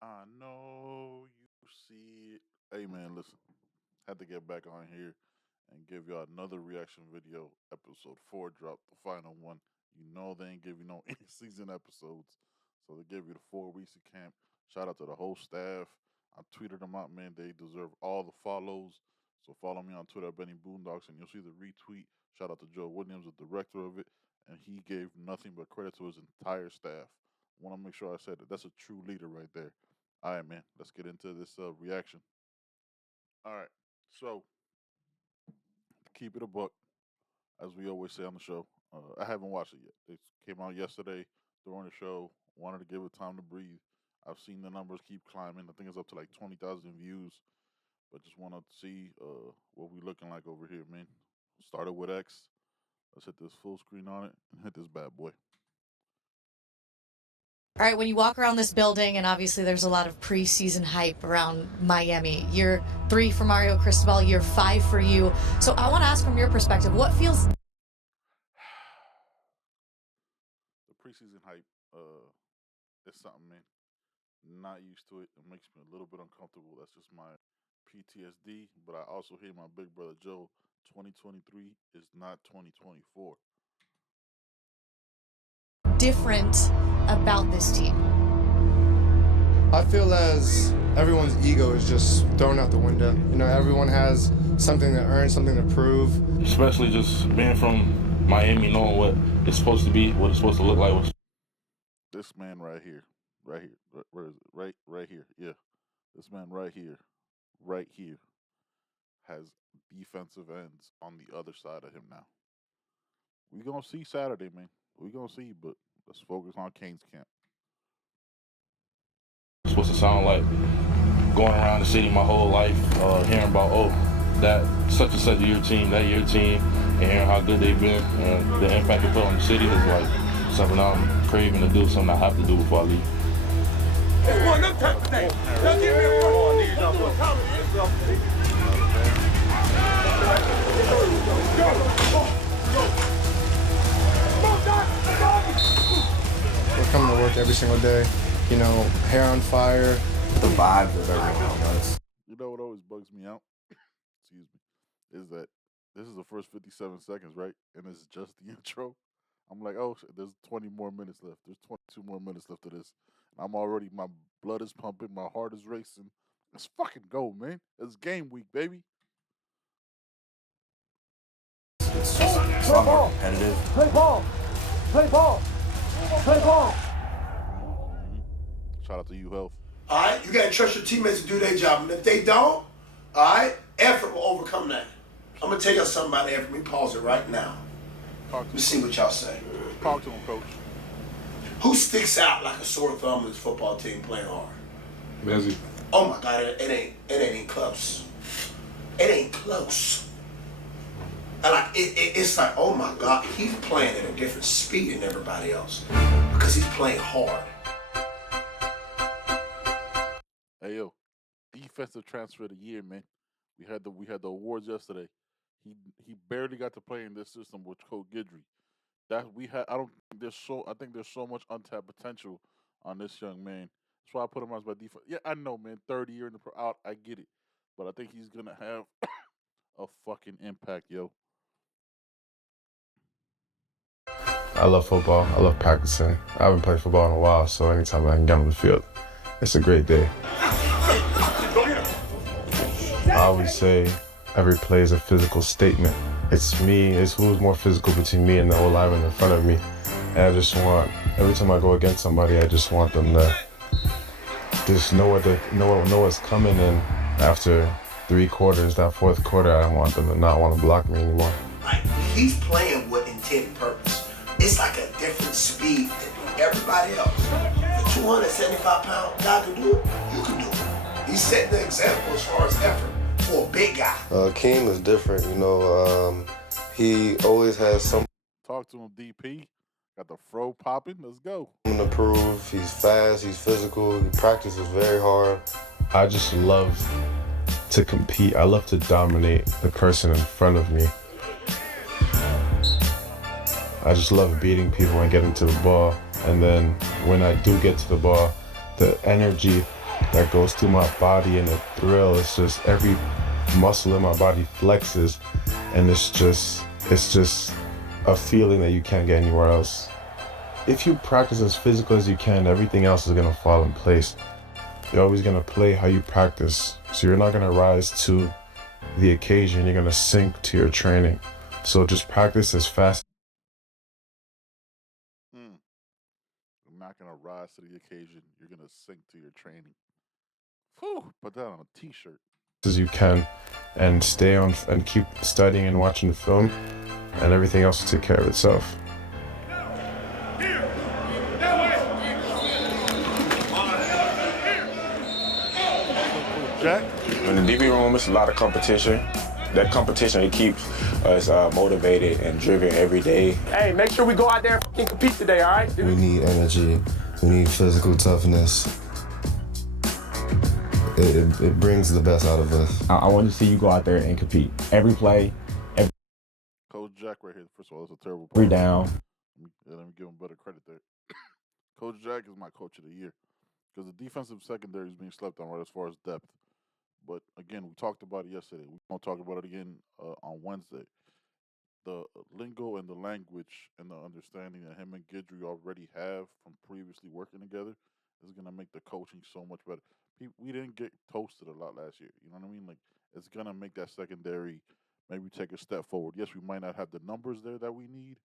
I know you see it. Hey man, listen. Had to get back on here and give y'all another reaction video. Episode 4 dropped, the final one. You know they ain't give you no in season episodes. So they give you the 4 weeks of camp. Shout out to the whole staff. I tweeted them out, man. They deserve all the follows. So follow me on Twitter at Benny Boondocks and you'll see the retweet. Shout out to Joe Williams, the director of it. And he gave nothing but credit to his entire staff. Want to make sure I said that. That's a true leader right there. All right, man. Let's get into this reaction. All right. So, keep it a buck, as we always say on the show. I haven't watched it yet. It came out yesterday during the show. Wanted to give it time to breathe. I've seen the numbers keep climbing. I think it's up to like 20,000 views. But just want to see what we looking like over here, man. Started with X. Let's hit this full screen on it and hit this bad boy. All right, when you walk around this building, and obviously there's a lot of preseason hype around Miami, year 3 for Mario Cristobal, year 5 for you. So I want to ask from your perspective, what feels... The preseason hype is something, man. Not used to it. It makes me a little bit uncomfortable. That's just my PTSD. But I also hear my big brother Joe, 2023 is not 2024. different about this team? I feel as everyone's ego is just thrown out the window. You know, everyone has something to earn, something to prove. Especially just being from Miami, knowing what it's supposed to be, what it's supposed to look like. This man right here, where is it? Right here, yeah. This man right here, has defensive ends on the other side of him now. We gonna see Saturday, man. We gonna see, but let's focus on Kane's camp. It's supposed to sound like going around the city my whole life, hearing about, oh, that such and such your team, that your team, and hearing how good they've been and the impact they put on the city is like something I'm craving to do, something I have to do before I leave. It's one of them type of things. Now give me a We're coming to work every single day, you know, hair on fire. The vibes of everyone was. You know what always bugs me out? Excuse me. Is that this is the first 57 seconds, right? And it's just the intro. I'm like, oh, shit, there's 20 more minutes left. There's 22 more minutes left of this. And I'm already, my blood is pumping, my heart is racing. Let's fucking go, man. It's game week, baby. It's just a lot more competitive. Play ball. Play ball. Play ball. Shout out to you, Health. All right, you gotta trust your teammates to do their job, and if they don't, all right, effort will overcome that. I'm gonna tell you something about effort. Let me pause it right now. Let me see what y'all say. Talk to him, coach. Who sticks out like a sore thumb in this football team playing hard? Messi. Oh my God, it ain't close. It ain't close. And like it's like, oh my God, he's playing at a different speed than everybody else because he's playing hard. Hey yo, defensive transfer of the year, man. We had the awards yesterday. He barely got to play in this system with Coach Guidry. I think there's so much untapped potential on this young man. That's why I put him as my defense. Yeah, I know, man. 30 year in the pro out, I get it. But I think he's gonna have a fucking impact, yo. I love football. I love practicing. I haven't played football in a while, so anytime I can get on the field, it's a great day. I always say every play is a physical statement. It's who's more physical between me and the old lineman in front of me. And I just want, every time I go against somebody, I just want them to just know what's coming. And after 3 quarters, that 4th quarter, I don't want them to not want to block me anymore. Like, he's playing with intended purpose. It's like a different speed than everybody else. A 275-pound guy can do it, you can do it. He's setting the example as far as effort for a big guy. Keem is different, you know. He always has something Talk to him, DP. Got the fro popping. Let's go. to prove. He's fast, he's physical, he practices very hard. I just love to compete. I love to dominate the person in front of me. I just love beating people and getting to the ball. And then when I do get to the ball, the energy that goes through my body, and the thrill. It's just every muscle in my body flexes, and it's just a feeling that you can't get anywhere else. If you practice as physical as you can, everything else is gonna fall in place. You're always gonna play how you practice, so you're not gonna rise to the occasion, you're gonna sink to your training. So just practice as fast. I'm not gonna rise to the occasion. You're gonna sink to your training. Whew, put that on a t-shirt. As you can, and stay on and keep studying and watching the film, and everything else will take care of itself. Jack? In the DB room, it's a lot of competition. That competition, it keeps us motivated and driven every day. Hey, make sure we go out there and compete today, all right? We need energy. We need physical toughness. It brings the best out of us. I want to see you go out there and compete. Every play, every Coach Jack right here. First of all, that's a terrible every part. down. Let me give him better credit there. Coach Jack is my coach of the year because the defensive secondary is being slept on right as far as depth. But again, we talked about it yesterday. We're going to talk about it again on Wednesday. The lingo and the language and the understanding that him and Guidry already have from previously working together is going to make the coaching so much better. We didn't get toasted a lot last year. You know what I mean? Like, it's going to make that secondary maybe take a step forward. Yes, we might not have the numbers there that we need,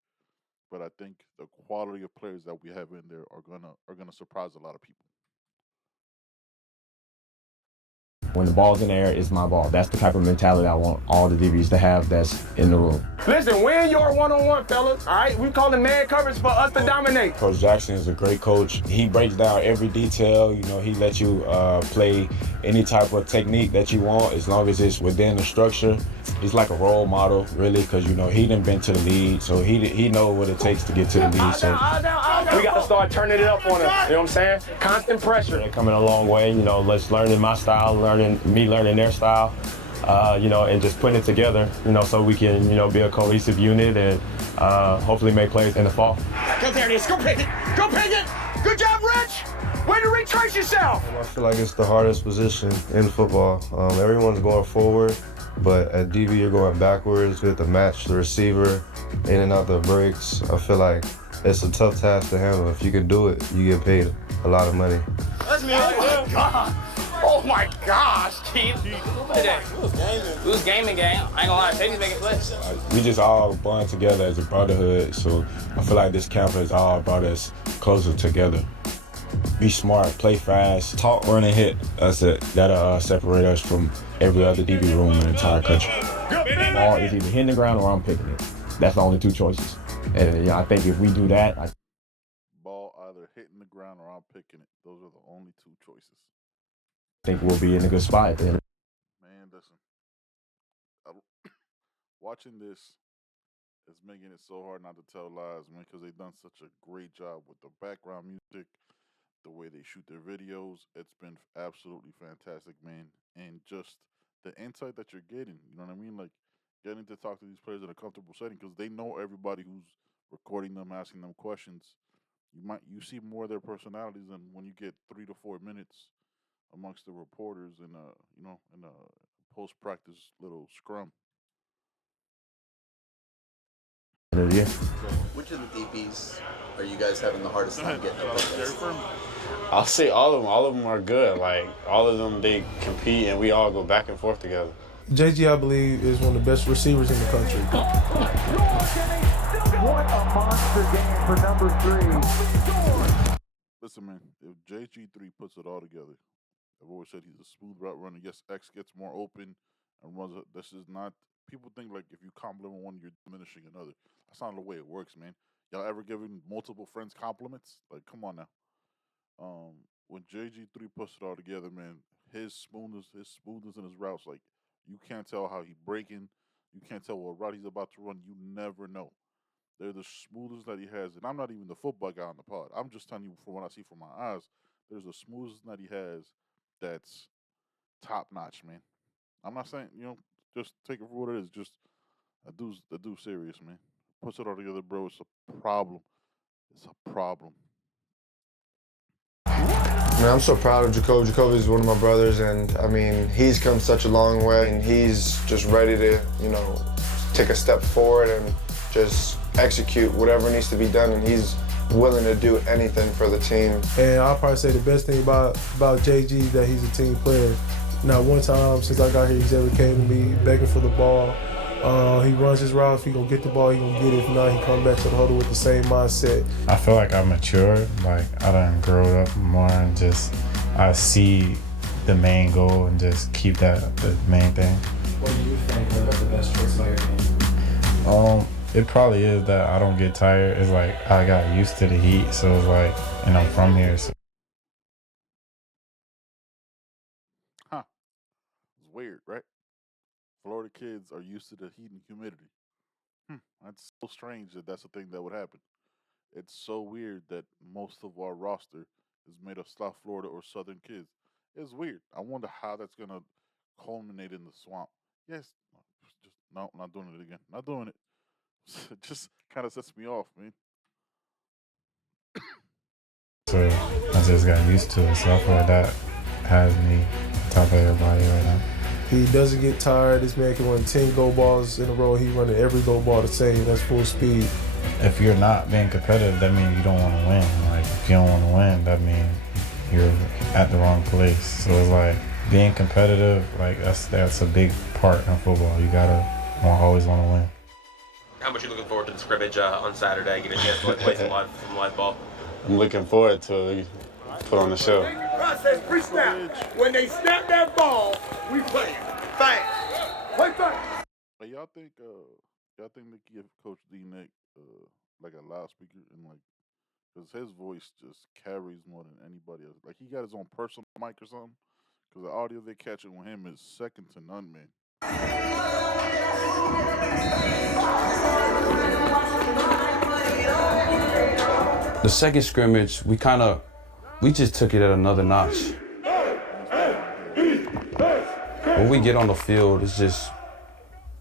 but I think the quality of players that we have in there are gonna surprise a lot of people. When the ball's in the air, it's my ball. That's the type of mentality I want all the DBs to have that's in the room. Listen, win your one-on-one, fellas, all right? We call the man coverage for us to dominate. Coach Jackson is a great coach. He breaks down every detail. You know, he lets you play any type of technique that you want as long as it's within the structure. He's like a role model, really, because, you know, he done been to the league, so he knows what it takes to get to the league. So we got to start turning it up on him, you know what I'm saying? Constant pressure. they're coming a long way, you know, let's learning my style, learning their style, you know, and just putting it together, you know, so we can, you know, be a cohesive unit and hopefully make plays in the fall. Go there it is. Go pick it. Go pick it. Good job, Rich. Way to retrace yourself. I feel like it's the hardest position in football. Everyone's going forward, but at DB you're going backwards with the match, the receiver, in and out the breaks. I feel like it's a tough task to handle. If you can do it, you get paid a lot of money. That's me. Oh, my God. Oh, my gosh, Keith. Look at that. It was gaming game. I ain't gonna lie. Tady's making plays. We just all bond together as a brotherhood, so I feel like this camp has all brought us closer together. Be smart, play fast, talk, run, and hit. That's it. That'll separate us from every other DB room in the entire country. Ball is either hitting the ground or I'm picking it. That's the only two choices. And you know, I think if we do that, Ball either hitting the ground or I'm picking it. Those are the only two choices. I think we'll be in a good spot then. Man, listen. Watching this is making it so hard not to tell lies, man, because they've done such a great job with the background music, the way they shoot their videos. It's been absolutely fantastic, man. And just the insight that you're getting, you know what I mean? Like, getting to talk to these players in a comfortable setting because they know everybody who's recording them, asking them questions. You see more of their personalities than when you get 3 to 4 minutes amongst the reporters in a post practice little scrum. Yeah. Which of the DBs are you guys having the hardest time getting up against? I'll say all of them. All of them are good. Like, all of them, they compete, and we all go back and forth together. JG, I believe, is one of the best receivers in the country. What a monster game for number 3. Listen, man, if JG3 puts it all together, I've always said he's a smooth route runner. Yes, X gets more open and runs. This is not. People think like if you compliment one, you're diminishing another. That's not the way it works, man. Y'all ever given multiple friends compliments? Like, come on now. When JG3 puts it all together, man, his smoothness in his routes, like you can't tell how he's breaking. You can't tell what route he's about to run. You never know. They're the smoothest that he has, and I'm not even the football guy on the pod. I'm just telling you from what I see from my eyes. There's the smoothest that he has. That's top notch, man. I'm not saying just take it for what it is. Just a dude's serious, man. Puts it all together, bro. It's a problem. It's a problem. Man, I'm so proud of Jacoby. Jacoby is one of my brothers, and I mean, he's come such a long way, and he's just ready to, you know, take a step forward and just execute whatever needs to be done, and he's willing to do anything for the team. And I'll probably say the best thing about JG is that he's a team player. Not one time since I got here he's ever came to me begging for the ball. He runs his routes. If he gonna get the ball, he gonna get it. If not, he come back to the huddle with the same mindset. I feel like I matured. Like I done grown up more and just I see the main goal and just keep that the main thing. What do you think? What's the best choice about your game? It probably is that I don't get tired. It's like I got used to the heat, so it's like, and I'm from here. So. Huh. It's weird, right? Florida kids are used to the heat and humidity. That's so strange that that's a thing that would happen. It's so weird that most of our roster is made of South Florida or Southern kids. It's weird. I wonder how that's going to culminate in the swamp. Yes. Just, no, not doing it again. Not doing it. It just kind of sets me off, man. So I just got used to it. So I feel like that has me on top of everybody right now. He doesn't get tired. This man can run 10 goal balls in a row. He running every goal ball the same. That's full speed. If you're not being competitive, that means you don't want to win. Like if you don't want to win, that means you're at the wrong place. So it's like being competitive, like that's a big part in football. You gotta always want to win. How much are you looking forward to the scrimmage on Saturday, getting a chance to play some live ball? I'm looking forward to put on the show. Process pre-snap. When they snap that ball, we play fast. Play fast. But y'all think they give Coach D-Nick like a loudspeaker and like, because his voice just carries more than anybody else. Like he got his own personal mic or something. Because the audio they catching with him is second to none, man. The second scrimmage, we just took it at another notch. When we get on the field, it's just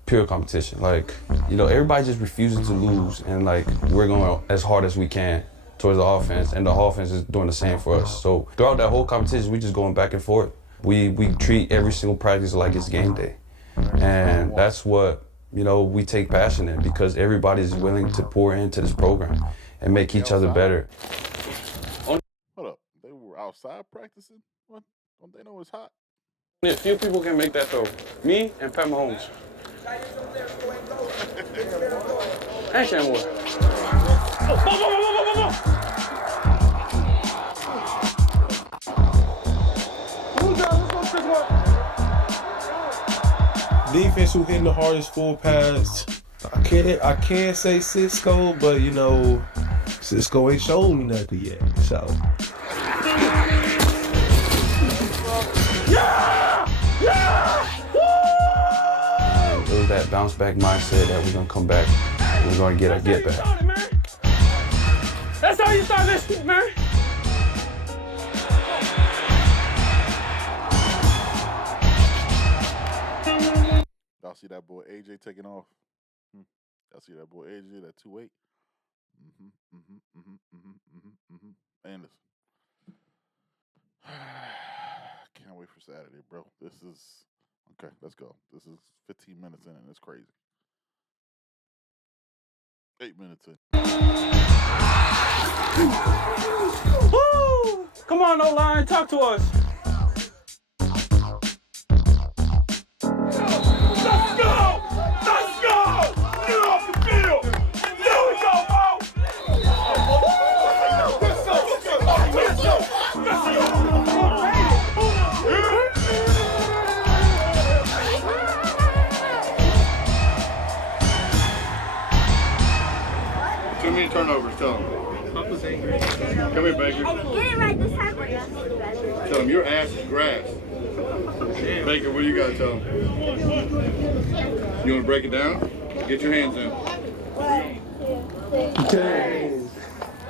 pure competition. Like, you know, everybody just refuses to lose, and like we're going as hard as we can towards the offense, and the offense is doing the same for us. So throughout that whole competition, we just going back and forth. We treat every single practice like it's game day, and that's what, you know, we take passion in, because everybody's willing to pour into this program and make each other better. Hold up, they were outside practicing? What? Don't they know it's hot? A few people can make that throw. Me and Pat Mahomes. And Shane Ward. Defense who hitting the hardest full pass. I can't say Cisco, but you know, Cisco ain't shown me nothing yet. So. It was that bounce back mindset that we're gonna come back and we're gonna get back. That's how you start this shit, man. Y'all see that boy AJ taking off? Y'all see that boy AJ, that 2'8"? And listen. Can't wait for Saturday, bro. This is okay. Let's go. This is 15 minutes in, and it's crazy. 8 minutes in. Woo! Come on, O-line, talk to us. Let's go! Let's go! Get off the field! There we go, Mo! Too many turnovers, tell him. Come here, Baker. Get it right this time. Tell him your ass is grass. Baker, what do you got to tell him? You want to break it down? Get your hands in.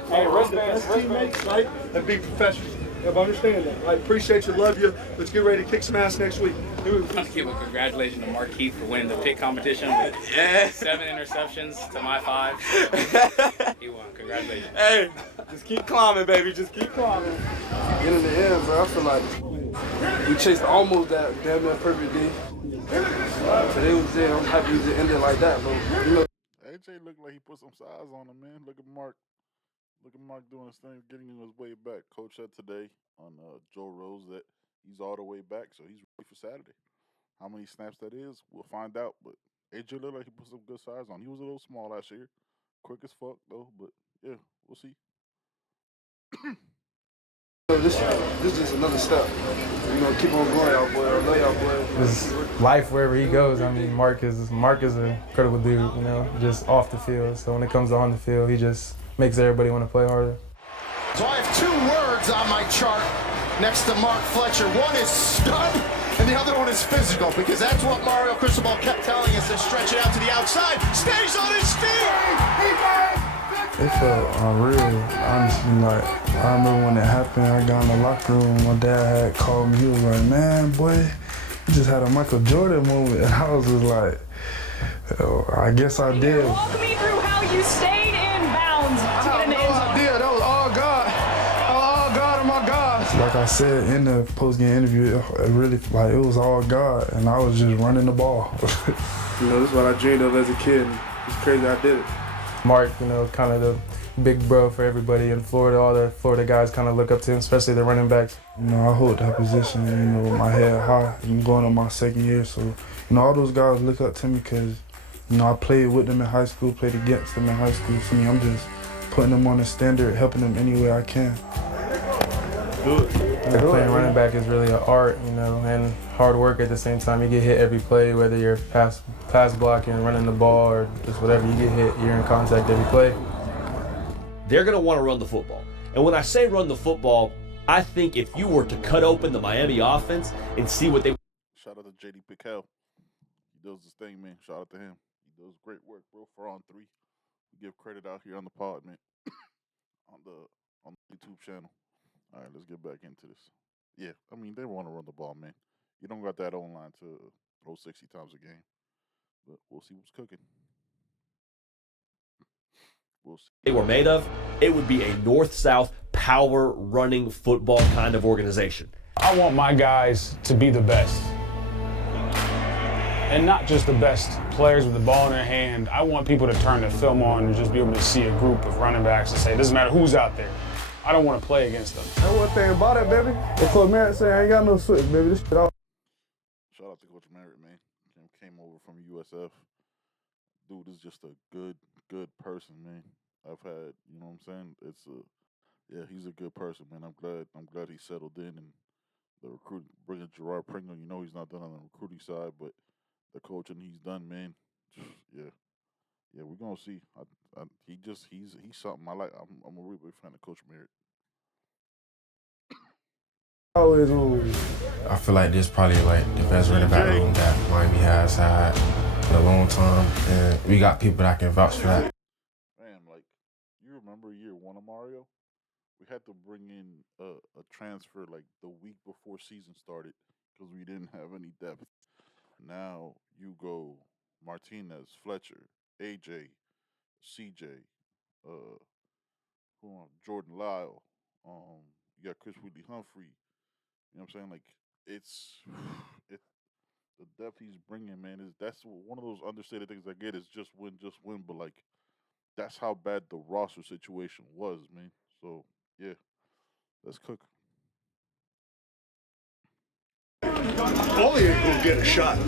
Hey, wristbands, teammates, right? And be professional. Yep, I understand that. I appreciate you, love you. Let's get ready to kick some ass next week. I want to give a congratulations to Markeith for winning the pick competition with 7 interceptions to my 5. He won. Congratulations. Hey, just keep climbing, baby. Just keep climbing. In the end, bro, I feel like we chased almost that damn near perfect day. Today was it. I'm happy to end it like that, bro. You know. AJ looked like he put some size on him, man. Look at Mark. Look at Mark doing his thing, getting his way back. Coach said today on Joe Rose that he's all the way back, so he's ready for Saturday. How many snaps that is, we'll find out. But AJ looked like he put some good size on. He was a little small last year. Quick as fuck, though. But, yeah, we'll see. This is just another step. You know, keep on going, y'all boy. I love y'all boy. His life wherever he goes. I mean, Mark is a incredible dude, you know, just off the field. So when it comes to on the field, he just makes everybody want to play harder. So I have 2 words on my chart next to Mark Fletcher. One is stud, and the other one is physical, because that's what Mario Cristobal kept telling us, and stretch it out to the outside. Stays on his feet. It felt unreal, honestly. Like, I remember when it happened, I got in the locker room, my dad had called me. He was like, man, boy, you just had a Michael Jordan moment. And I was just like, oh, I guess I did. Walk me through how you stayed in bounds to get in the end zone. I did. That was all God. All God and my God. Like I said in the post-game interview, it really, like, it was all God, and I was just running the ball. You know, this is what I dreamed of as a kid. It's crazy I did it. Mark, you know, kind of the big bro for everybody in Florida. All the Florida guys kind of look up to him, especially the running backs. You know, I hold that position, you know, with my head high. I'm going on my 2nd year, so, you know, all those guys look up to me because, you know, I played with them in high school, played against them in high school. For me, I'm just putting them on a standard, helping them any way I can. Playing running back is really an art, you know, and hard work at the same time. You get hit every play, whether you're pass blocking, running the ball, or just whatever. You get hit, you're in contact every play. They're going to want to run the football. And when I say run the football, I think if you were to cut open the Miami offense and see what they... Shout out to J.D. Pickell. He does his thing, man. Shout out to him. He does great work, bro, for On 3. We give credit out here on the pod, man, on the YouTube channel. All right, let's get back into this. Yeah, I mean, they want to run the ball, man. You don't got that online to throw 60 times a game. But we'll see what's cooking. We'll see. They were made of, it would be a north-south power running football kind of organization. I want my guys to be the best. And not just the best players with the ball in their hand. I want people to turn the film on and just be able to see a group of running backs and say, it doesn't matter who's out there. I don't want to play against them. That's one thing about it, baby. The Coach Merritt said, I ain't got no switch, baby. This shit out. Shout out to Coach Merritt, man. Came over from USF. Dude is just a good person, man. I've had, you know what I'm saying? Yeah, he's a good person, man. I'm glad he settled in, and the recruit bringing Gerard Pringle. You know he's not done on the recruiting side, but the coaching he's done, man. Yeah, we're gonna see. He's something I like. I'm a real big fan of Coach Merritt. Always. I feel like this probably like the best running back room that Miami has had in a long time, and we got people that can vouch for that. Man, like, you remember year 1 of Mario? We had to bring in a transfer like the week before season started because we didn't have any depth. Now you go Martinez, Fletcher, AJ, CJ, Jordan Lyle, you got Chris Wheatley Humphrey. You know what I'm saying? Like, the depth he's bringing, man, that's one of those understated things I get is just win, but like, that's how bad the roster situation was, man. So yeah, let's cook. All of you will get a shot.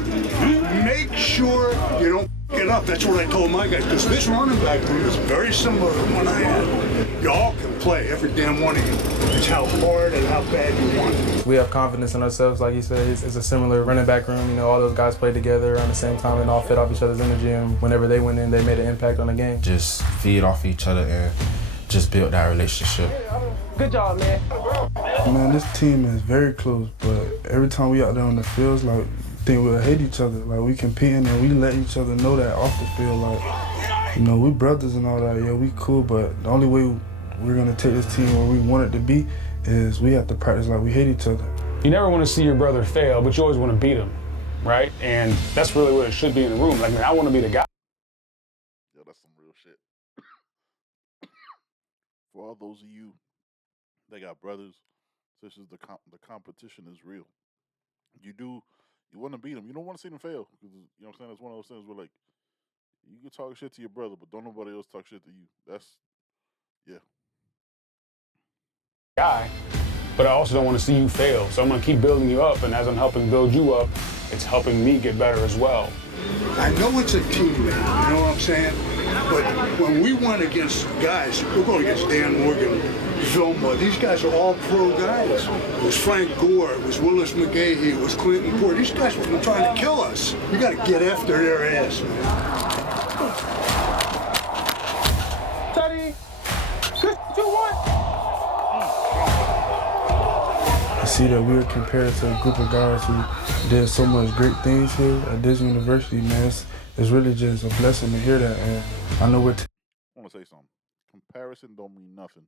Make sure you don't get up. That's what I told my guys, because this running back room is very similar to the one I had. Y'all can play, every damn one of you. It's how hard and how bad you want it. We have confidence in ourselves, like you said. It's a similar running back room. You know, all those guys played together around the same time and all fed off each other's energy. And whenever they went in, they made an impact on the game. Just feed off each other and just build that relationship. Good job, man. Man, this team is very close, but every time we out there on the fields, like, think we'll hate each other. Like, we competing and we let each other know that off the field. Like, you know, we brothers and all that. Yeah, we cool, but the only way we're gonna take this team where we want it to be is we have to practice like we hate each other. You never want to see your brother fail, but you always want to beat him, right? And that's really what it should be in the room. Like, man, I want to be the guy. Yo, that's some real shit. For all those of you that got brothers, sisters, the competition is real. You want to beat them. You don't want to see them fail. Because, you know what I'm saying? It's one of those things where, like, you can talk shit to your brother, but don't nobody else talk shit to you. That's, yeah. Guy, but I also don't want to see you fail. So I'm going to keep building you up, and as I'm helping build you up, it's helping me get better as well. I know it's a teammate, you know what I'm saying? But when we went against guys, we're going against Dan Morgan, Vilma, these guys are all pro guys. It was Frank Gore, it was Willis McGahee, it was Clinton Porter. These guys were trying to kill us. You got to get after their ass, man. I see that we were compared to a group of guys who did so much great things here at this university, man. It's really just a blessing to hear that, and I know we're. I want to say something. Comparison don't mean nothing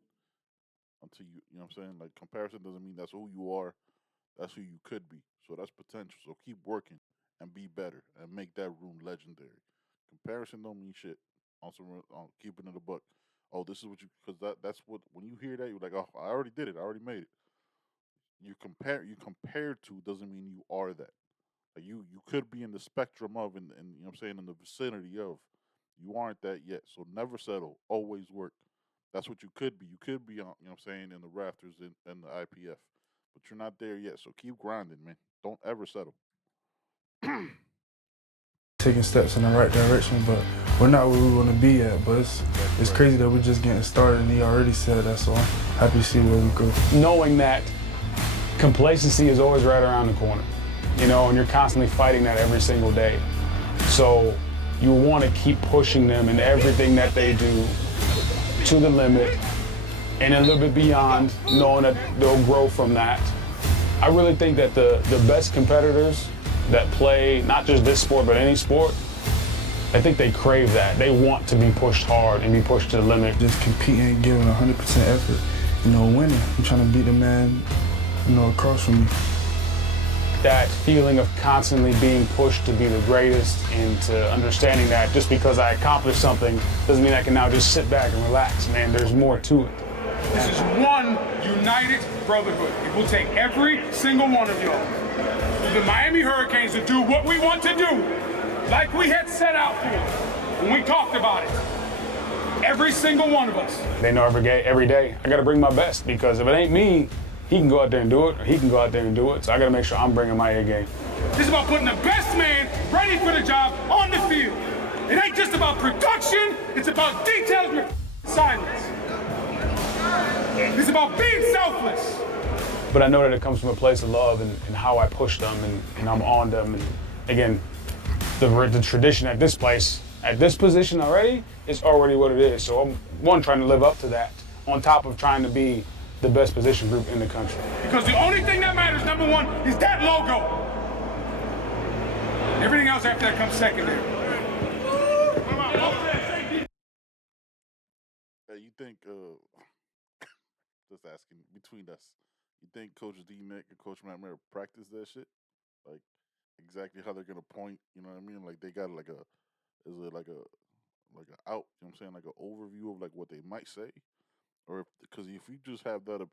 until you know what I'm saying? Like, comparison doesn't mean that's who you are, that's who you could be. So that's potential. So keep working and be better and make that room legendary. Comparison don't mean shit. Also, on keeping it a buck. Oh, this is what you, because that's what, when you hear that, you're like, oh, I already did it. I already made it. You compared to doesn't mean you are that. Like, you could be in the spectrum of, and you know what I'm saying, in the vicinity of. You aren't that yet. So never settle. Always work. That's what you could be. You could be on, you know what I'm saying, in the rafters in the IPF. But you're not there yet. So keep grinding, man. Don't ever settle. Taking steps in the right direction, but we're not where we want to be at. But it's crazy that we're just getting started, and he already said that, so I'm happy to see where we go. Knowing that complacency is always right around the corner, you know, and you're constantly fighting that every single day. So you want to keep pushing them in everything that they do to the limit and a little bit beyond, knowing that they'll grow from that. I really think that the best competitors that play not just this sport, but any sport, I think they crave that. They want to be pushed hard and be pushed to the limit. Just competing, giving 100% effort, you know, winning. I'm trying to beat the man, you know, across from me. That feeling of constantly being pushed to be the greatest, and to understanding that just because I accomplished something doesn't mean I can now just sit back and relax, man. There's more to it. This is one united brotherhood. It will take every single one of y'all, the Miami Hurricanes, to do what we want to do, like we had set out for when we talked about it. Every single one of us. They know every day I got to bring my best, because if it ain't me, he can go out there and do it, or he can go out there and do it. So I got to make sure I'm bringing my A game. This is about putting the best man ready for the job on the field. It ain't just about production, it's about details and silence. It's about being selfless. But I know that it comes from a place of love and how I push them and I'm on them. And again, the tradition at this place, at this position already, is already what it is. So I'm, one, trying to live up to that, on top of trying to be the best position group in the country. Because the only thing that matters, number one, is that logo. Everything else after that comes secondary. Hey, you think, just asking, between us, you think Coach D-Nick and Coach Matt Merritt practice that shit? Like, exactly how they're going to point, you know what I mean? Like, they got like a, is it like a out, you know what I'm saying, like an overview of like what they might say? Or because if you just have that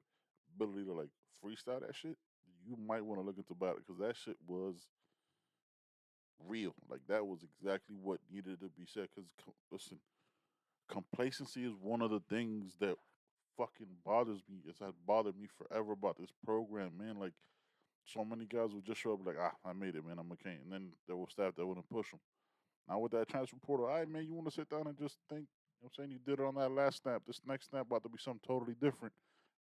ability to like freestyle that shit, you might want to look into about it, because that shit was real. Like, that was exactly what needed to be said. Because listen, complacency is one of the things that fucking bothers me. It's has bothered me forever about this program, man. Like, so many guys would just show up like, I made it, man, I'm okay, and then there was staff that wouldn't push them. Now with that transfer portal, all right, man, you want to sit down and just think, you know what I'm saying, you did it on that last snap. This next snap about to be something totally different,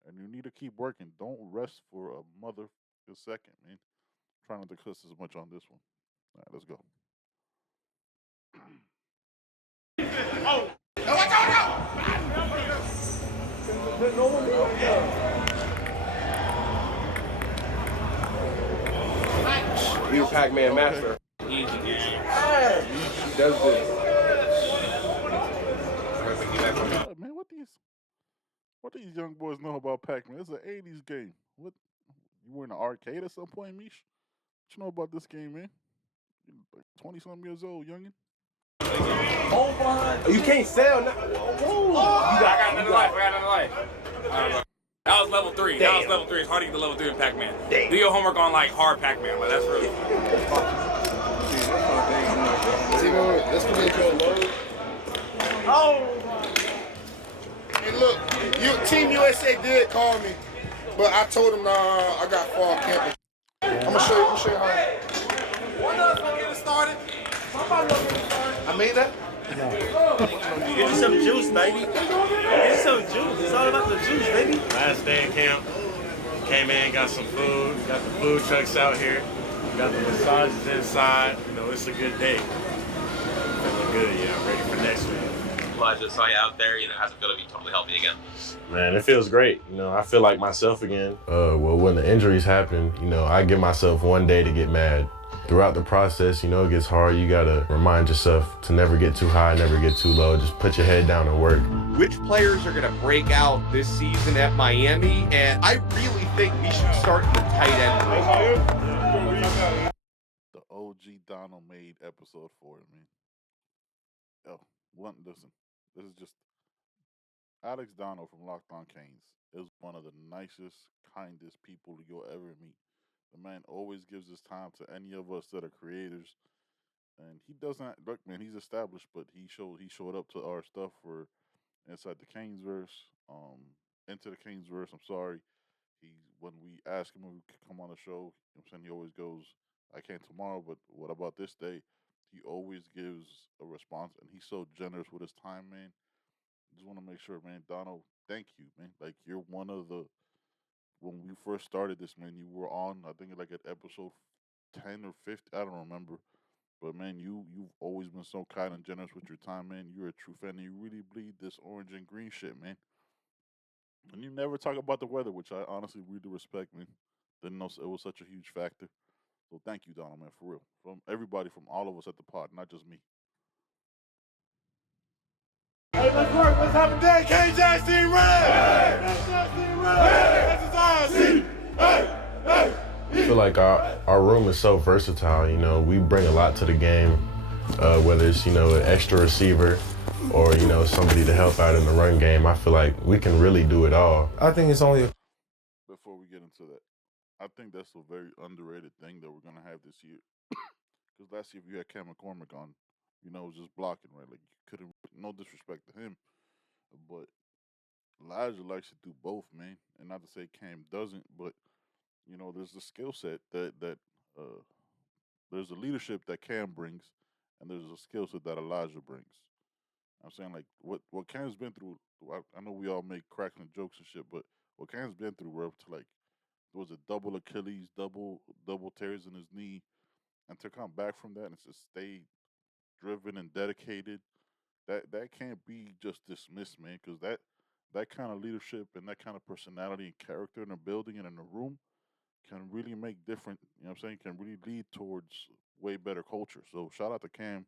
and you need to keep working. Don't rest for a mother second, man. I'm trying not to cuss as much on this one. All right, let's go. You're Pac-Man master. Easy game. Does this. Man, what these? What these young boys know about Pac-Man? It's an 80s game. What? You were in an arcade at some point, Mish? What you know about this game, man? You like 20-something years old, youngin'? You can't sell now. Whoa. I got another life. That was level 3. Damn. That was level 3. It's hard to get to level 3 in Pac-Man. Do your homework on like hard Pac-Man. Like that's really That's gonna be a good load. Oh! And look, Team USA did call me, but I told them, nah, I got fall camping. I'm gonna show you how. One of us gonna get it started. Somebody gonna get it started. I made that? Get you some juice, baby. Get you some juice. It's all about the juice, baby. Last day in camp, came in, got some food, got the food trucks out here, got the massages inside. You know, it's a good day. Feeling good, yeah. I'm ready for next week. Well, I just saw you out there. You know, how's it feel to be totally healthy again? Man, it feels great. You know, I feel like myself again. Well, when the injuries happen, you know, I give myself one day to get mad. Throughout the process, you know, it gets hard. You gotta remind yourself to never get too high, never get too low. Just put your head down and work. Which players are gonna break out this season at Miami? And I really think we should start in the tight end room. The OG Donald made episode 4, man. Listen, this is just Alex Donald from Locked On Canes is one of the nicest, kindest people you'll ever meet. The man always gives his time to any of us that are creators, and he doesn't look, man. He's established, but he showed up to our stuff for Inside the Canesverse, Into the Canesverse. I'm sorry. When we ask him if we could come on the show, I'm saying he always goes, "I can't tomorrow, but what about this day?" He always gives a response, and he's so generous with his time, man. Just want to make sure, man, Donald, thank you, man. Like, you're one of the, when we first started this, man, you were on, I think, like at episode 10 or 50, I don't remember. But, man, you've always been so kind and generous with your time, man. You're a true fan, and you really bleed this orange and green shit, man. And you never talk about the weather, which I honestly really respect, man. Didn't know it was such a huge factor. So thank you, Donald, man, for real. From everybody, from all of us at the pod, not just me. Hey, let's work. Let's have a day. KJ team ready. That's team ready. I feel like our room is so versatile. You know, we bring a lot to the game, whether it's, you know, an extra receiver or, you know, somebody to help out in the run game. I feel like we can really do it all. I think it's only Before we get into that, I think that's a very underrated thing that we're going to have this year. Because last year, if you had Cam McCormick on, you know, it was just blocking, right? Like, you couldn't, no disrespect to him, but Elijah likes to do both, man. And not to say Cam doesn't, but, you know, there's a skill set that there's a leadership that Cam brings, and there's a skill set that Elijah brings. I'm saying, like, what Cam's been through, I know we all make cracks and jokes and shit, but what Cam's been through, we're up to, like, there was a double Achilles, double tears in his knee, and to come back from that and to stay driven and dedicated, that can't be just dismissed, man. Because that kind of leadership and that kind of personality and character in a building and in a room can really make different. You know what I'm saying? Can really lead towards way better culture. So shout out to Cam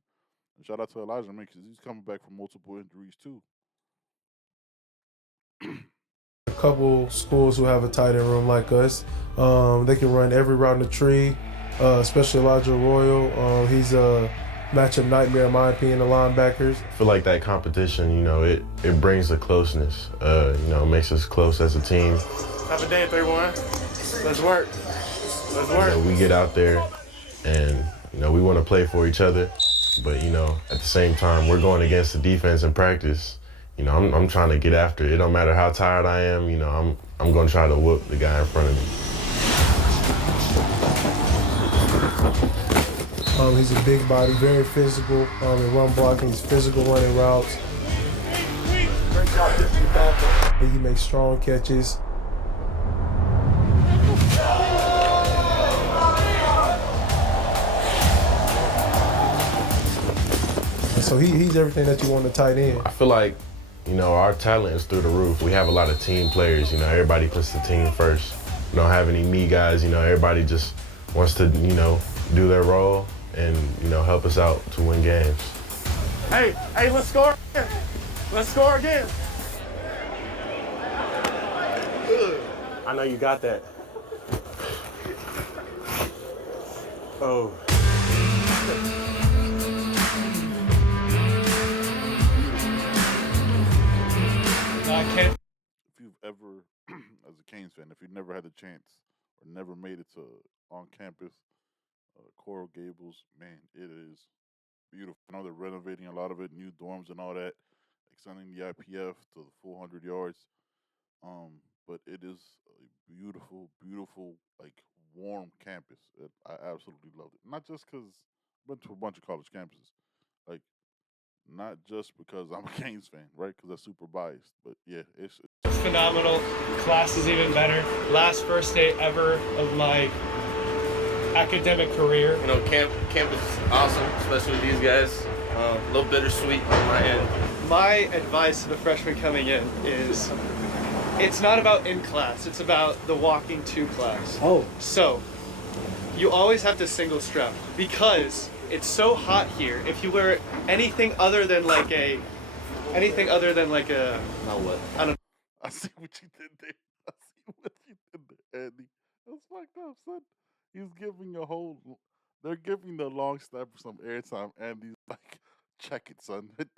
and shout out to Elijah, man, because he's coming back from multiple injuries too. a couple schools who have a tight end room like us. They can run every route in the tree, especially Elijah Royal. He's a matchup nightmare, in my opinion, the linebackers. I feel like that competition, you know, it brings a closeness, you know, makes us close as a team. Have a day, 3-1. Let's work. Let's work. You know, we get out there and, you know, we want to play for each other, but, you know, at the same time, we're going against the defense in practice. You know, I'm trying to get after it. It don't matter how tired I am, you know, I'm going to try to whoop the guy in front of me. He's a big body, very physical in run blocking. He's physical running routes. Great job, Deputy Back. He makes strong catches. So he's everything that you want to tight end. I feel like, you know, our talent is through the roof. We have a lot of team players. You know, everybody puts the team first. We don't have any me guys. You know, everybody just wants to, you know, do their role and, you know, help us out to win games. Hey, let's score again. Let's score again. I know you got that. Oh. I can't. If you've ever, as a Canes fan, if you've never had the chance or never made it to on campus, Coral Gables, man, it is beautiful. I know they're renovating a lot of it, new dorms and all that, extending the IPF to the full 100 yards. But it is a beautiful, beautiful, like warm campus. I absolutely loved it. Not just because I went to a bunch of college campuses, like not just because I'm a Canes fan, right? Because I'm super biased. But yeah, it's phenomenal. Class is even better. Last first day ever of my academic career. You know, camp is awesome, especially with these guys. A little bittersweet on my end. My advice to the freshmen coming in is it's not about in class, it's about the walking to class. Oh. So, you always have to single strap because it's so hot here. If you wear anything other than like a, Now what? I don't. I see what you did there. I see what you did there, Andy. That's fucked up, son. He's giving a whole. They're giving the long snapper some airtime, and he's like, "Check it, son. Hit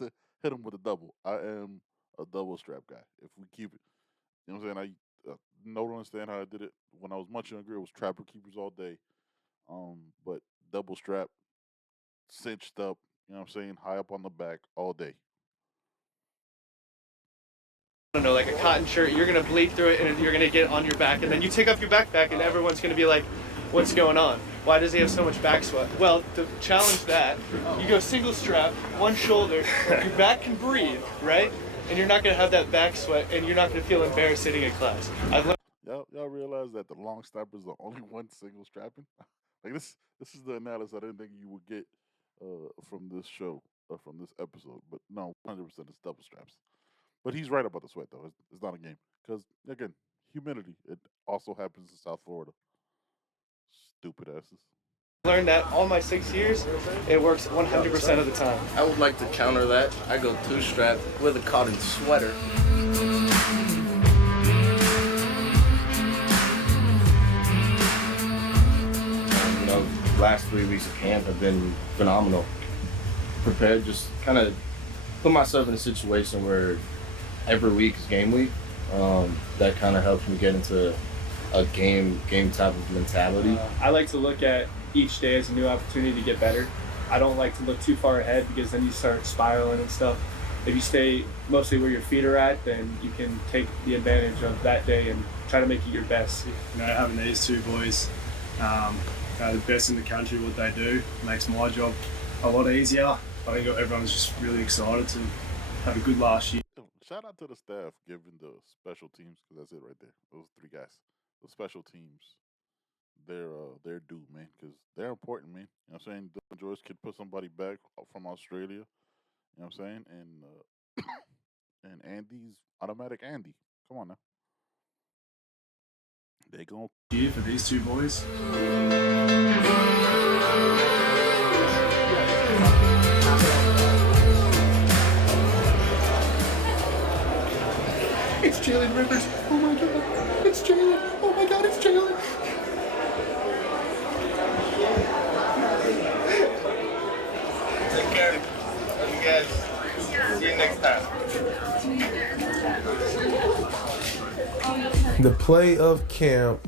him with a double." I am a double strap guy. If we keep it, you know what I'm saying. I don't understand how I did it when I was much younger. It was trapper keepers all day, but double strap, cinched up. You know what I'm saying, high up on the back all day. I don't know, like a cotton shirt, you're gonna bleed through it and you're gonna get on your back, and then you take off your backpack and everyone's gonna be like, what's going on? Why does he have so much back sweat? Well, to challenge that, you go single strap, one shoulder, your back can breathe, right? And you're not gonna have that back sweat and you're not gonna feel embarrassed sitting in class. Y'all realize that the long snapper is the only one single strapping? Like this is the analysis I didn't think you would get from this show or from this episode. But no, 100% it's double straps. But he's right about the sweat though. It's not a game because again, humidity. It also happens in South Florida. Stupid asses. Learned that all my 6 years, it works 100% of the time. I would like to counter that. I go two-strap with a cotton sweater. You know, last 3 weeks of camp have been phenomenal. Prepared, just kind of put myself in a situation where every week is game week. That kind of helps me get into a game type of mentality. I like to look at each day as a new opportunity to get better. I don't like to look too far ahead because then you start spiraling and stuff. If you stay mostly where your feet are at, then you can take the advantage of that day and try to make it your best. You know, having these two boys, the best in the country, what they do, makes my job a lot easier. I think everyone's just really excited to have a good last year. Shout out to the staff giving the special teams, because that's it right there. Those three guys. The special teams, they're due, man, because they're important, man. You know what I'm saying? Dylan Joyce could put somebody back from Australia. You know what I'm saying? And Andy's automatic Andy. Come on now. They gon' Here for these two boys. It's Jalen Rivers. Oh my God. It's Jalen. Oh my God, it's Jalen. Take care. Love you guys. See you next time. The play of camp,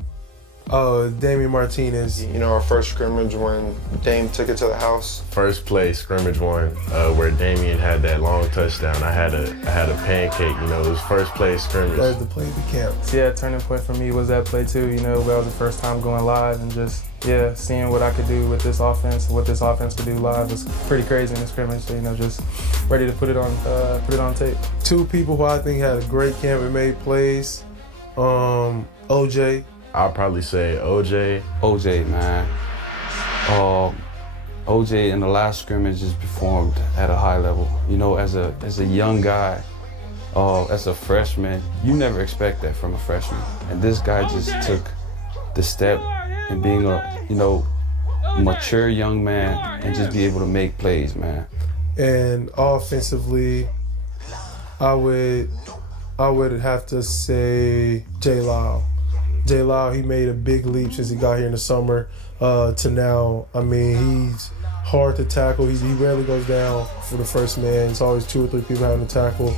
Damian Martinez. You know, our first scrimmage when Dame took it to the house. First play, scrimmage one, where Damian had that long touchdown. I had a pancake, you know, it was first play scrimmage. That was the play of the camp. Yeah, turning point for me was that play too. You know, that was the first time going live and just, yeah, seeing what I could do with this offense, what this offense could do live was pretty crazy in the scrimmage. So, you know, just ready to put it on tape. Two people who I think had a great camp and made plays. OJ. I'll probably say OJ. OJ, man. OJ in the last scrimmage just performed at a high level. You know, as a young guy, as a freshman, you never expect that from a freshman. And this guy just took the step in being a, you know, mature young man and just be able to make plays, man. And offensively, I would have to say J. Lyle. J Lau, he made a big leap since he got here in the summer to now. I mean, he's hard to tackle. He rarely goes down for the first man. It's always 2 or 3 people having to tackle.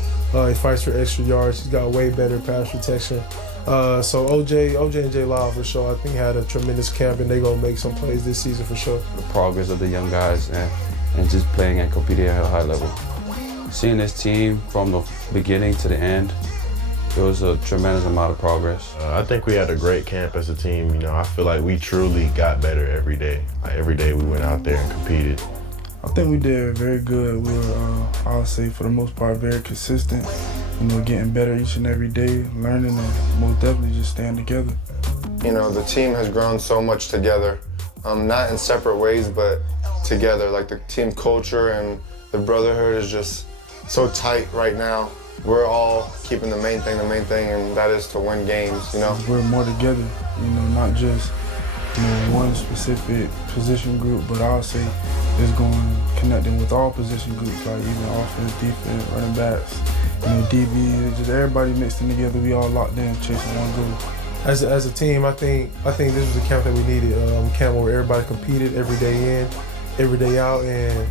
He fights for extra yards. He's got way better pass protection. So OJ and J Lau for sure, I think, had a tremendous camp, and they're going to make some plays this season for sure. The progress of the young guys and just playing and competing at a high level. Seeing this team from the beginning to the end, it was a tremendous amount of progress. I think we had a great camp as a team. You know, I feel like we truly got better every day. Like every day we went out there and competed. I think we did very good. We were, I'll say, for the most part, very consistent. You know, getting better each and every day, learning, and most definitely just staying together. You know, the team has grown so much together, not in separate ways, but together. Like the team culture and the brotherhood is just so tight right now. We're all keeping the main thing, and that is to win games, you know? We're more together, you know, not just, you know, one specific position group, but I'll say it's connecting with all position groups, like even offense, defense, running backs, you know, DB, just everybody mixed in together. We all locked in, chasing one goal. As a team, I think this was the camp that we needed. A camp where everybody competed every day in, every day out, and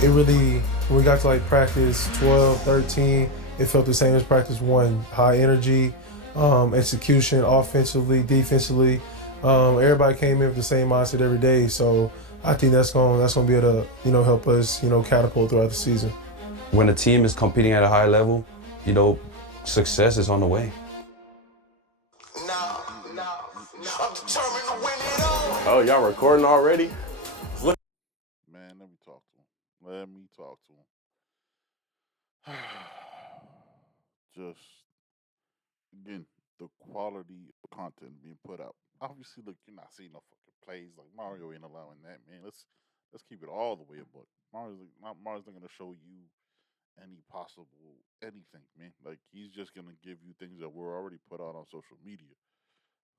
it really, when we got to like practice 12, 13, it felt the same as practice 1. High energy, execution, offensively, defensively. Everybody came in with the same mindset every day. So I think that's going to be able to, you know, help us, you know, catapult throughout the season. When a team is competing at a high level, you know, success is on the way. Oh, y'all recording already? Man, let me talk to him. Just, again, the quality of content being put out. Obviously, look, you're not seeing no fucking plays. Like, Mario ain't allowing that, man. Let's keep it all the way a buck. Mario's not going to show you any possible anything, man. Like, he's just going to give you things that were already put out on social media.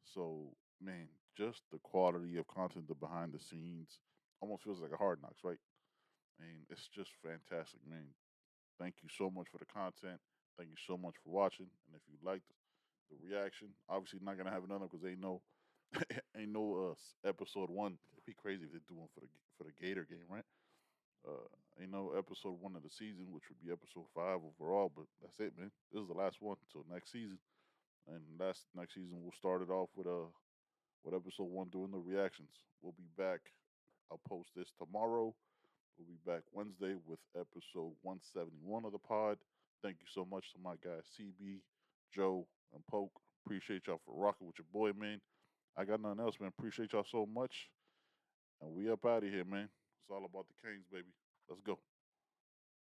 So, man, just the quality of content, the behind the scenes, almost feels like a Hard Knocks, right? I mean, it's just fantastic, man. Thank you so much for the content. Thank you so much for watching. And if you liked the reaction, obviously not gonna have another because ain't no episode 1. It'd be crazy if they do one for the Gator game, right? Ain't no episode 1 of the season, which would be episode 5 overall. But that's it, man. This is the last one until next season. And next season we'll start it off with episode 1 doing the reactions. We'll be back. I'll post this tomorrow. We'll be back Wednesday with episode 171 of the pod. Thank you so much to my guys CB, Joe, and Poke. Appreciate y'all for rocking with your boy, man. I got nothing else, man. Appreciate y'all so much. And we up out of here, man. It's all about the Canes, baby. Let's go.